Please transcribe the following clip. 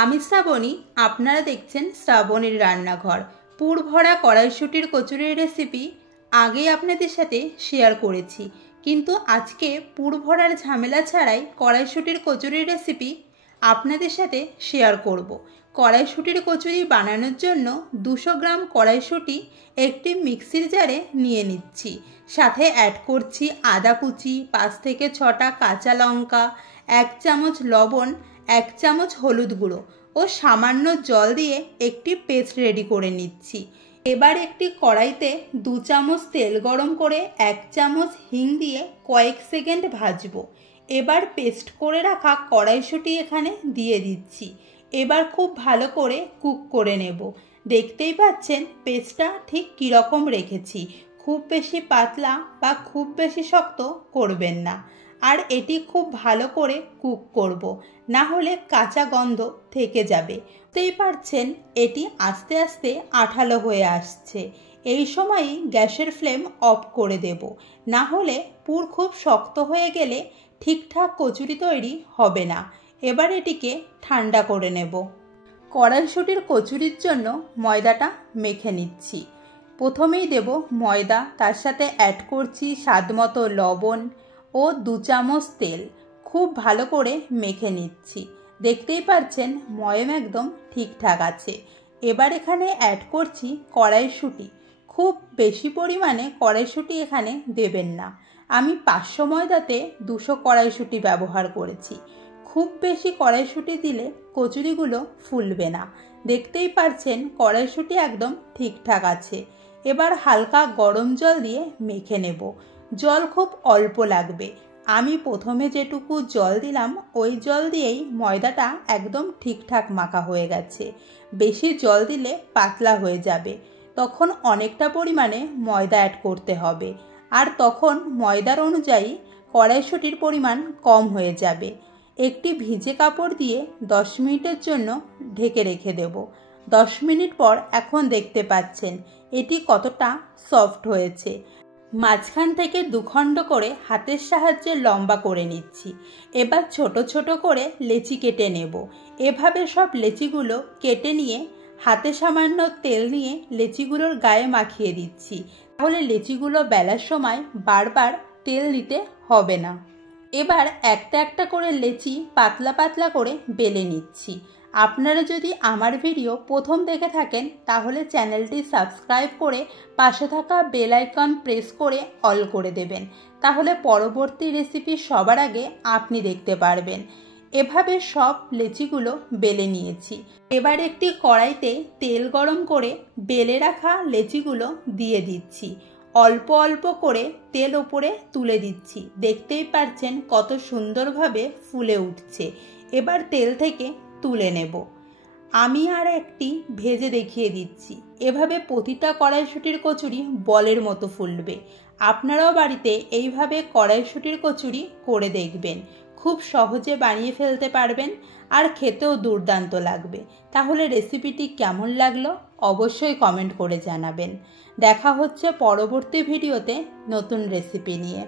আমি শ্রাবণী, আপনারা দেখছেন শ্রাবণীর রান্নাঘর। পুর ভরা কড়াইশুঁটির কচুরির রেসিপি আগেই আপনাদের সাথে শেয়ার করেছি, কিন্তু আজকে পুর ভরার ঝামেলা ছাড়াই কড়াইশুঁটির কচুরির রেসিপি আপনাদের সাথে শেয়ার করব। কড়াইশুঁটির কচুরি বানানোর জন্য 200 গ্রাম কড়াইশুঁটি একটি মিক্সির জারে নিয়ে নিচ্ছি। সাথে অ্যাড করছি আদা কুচি, 5 থেকে 6টা কাঁচা লঙ্কা, 1 চামচ লবণ, 1 চামচ হলুদ গুঁড়ো ও সামান্য জল দিয়ে একটি পেস্ট রেডি করে নিচ্ছি। এবার একটি কড়াইতে 2 চামচ তেল গরম করে 1 চামচ হিং দিয়ে কয়েক সেকেন্ড ভাজবো। এবার পেস্ট করে রাখা কড়াইশুঁটি এখানে দিয়ে দিচ্ছি। এবার খুব ভালো করে কুক করে নেব। দেখতেই পাচ্ছেন পেস্টটা ঠিক কীরকম রেখেছি, খুব বেশি পাতলা বা খুব বেশি শক্ত করবেন না। আর এটি খুব ভালো করে কুক করব, না হলে কাঁচা গন্ধ থেকে যাবে। বুঝতেই পারছেন এটি আস্তে আস্তে আঠালো হয়ে আসছে। এই সময়ই গ্যাসের ফ্লেম অফ করে দেব, না হলে পুর খুব শক্ত হয়ে গেলে ঠিকঠাক কচুরি তৈরি হবে না। এবার এটিকে ঠান্ডা করে নেব। কড়াইশুঁটির কচুরির জন্য ময়দাটা মেখে নিচ্ছি। প্রথমেই দেব ময়দা, তার সাথে অ্যাড করছি স্বাদমতো লবণ ও 2 চামচ তেল। খুব ভালো করে মেখে নিচ্ছি। দেখতেই পাচ্ছেন ময়ম একদম ঠিকঠাক আছে। এবার এখানে অ্যাড করছি কড়াইশুঁটি। খুব বেশি পরিমাণে কড়াইশুঁটি এখানে দেবেন না। আমি 500 ময়দাতে 200 কড়াইশুঁটি ব্যবহার করেছি। খুব বেশি কড়াইশুঁটি দিলে কচুরিগুলো ফুলবে না। দেখতেই পাচ্ছেন কড়াইশুঁটি একদম ঠিকঠাক আছে। এবার হালকা গরম জল দিয়ে মেখে নেব। জল খুব অল্প লাগবে। আমি প্রথমে যেটুকু জল দিলাম ওই জল দিয়েই ময়দাটা একদম ঠিকঠাক মাখা হয়ে গেছে। বেশি জল দিলে পাতলা হয়ে যাবে, তখন অনেকটা পরিমাণে ময়দা অ্যাড করতে হবে, আর তখন ময়দার অনুযায়ী কড়াইশুঁটির পরিমাণ কম হয়ে যাবে। একটি ভিজে কাপড় দিয়ে 10 মিনিটের জন্য ঢেকে রেখে দেব। 10 মিনিট পর এখন দেখতে পাচ্ছেন এটি কতটা সফট হয়েছে। মাঝখান থেকে 2 খণ্ড করে হাতের সাহায্যে লম্বা করে নিচ্ছি। এবার ছোট ছোট করে লেচি কেটে নেব। এভাবে সব লেচিগুলো কেটে নিয়ে হাতে সামান্য তেল নিয়ে লেচিগুলোর গায়ে মাখিয়ে দিচ্ছি। তাহলে লেচিগুলো বেলার সময় বারবার তেল দিতে হবে না। এবার একটা একটা করে লেচি পাতলা পাতলা করে বেলে নিচ্ছি। আপনারা যদি আমার ভিডিও প্রথম দেখে থাকেন তাহলে চ্যানেলটি সাবস্ক্রাইব করে পাশে থাকা বেল আইকন প্রেস করে অল করে দেবেন, তাহলে পরবর্তী রেসিপি সবার আগে আপনি দেখতে পারবেন। এভাবে সব লেচিগুলো বেলে নিয়েছি। এবার একটি কড়াইতে তেল গরম করে বেলে রাখা লেচিগুলো দিয়ে দিচ্ছি। অল্প অল্প করে তেল ওপরে তুলে দিচ্ছি। দেখতেই পাচ্ছেন কত সুন্দরভাবে ফুলে উঠছে। এবার তেল থেকে তুলে নেব। আমি আর একটি ভেজে দেখিয়ে দিচ্ছি। এভাবে প্রতিটা কড়াইশুঁটির কচুরি বলের মতো ফুলবে। আপনারাও বাড়িতে এইভাবে কড়াইশুঁটির কচুরি করে দেখবেন, খুব সহজে বানিয়ে ফেলতে পারবেন আর খেতেও দুর্দান্ত লাগবে। তাহলে রেসিপিটি কেমন লাগলো অবশ্যই কমেন্ট করে জানাবেন। দেখা হচ্ছে পরবর্তী ভিডিওতে নতুন রেসিপি নিয়ে।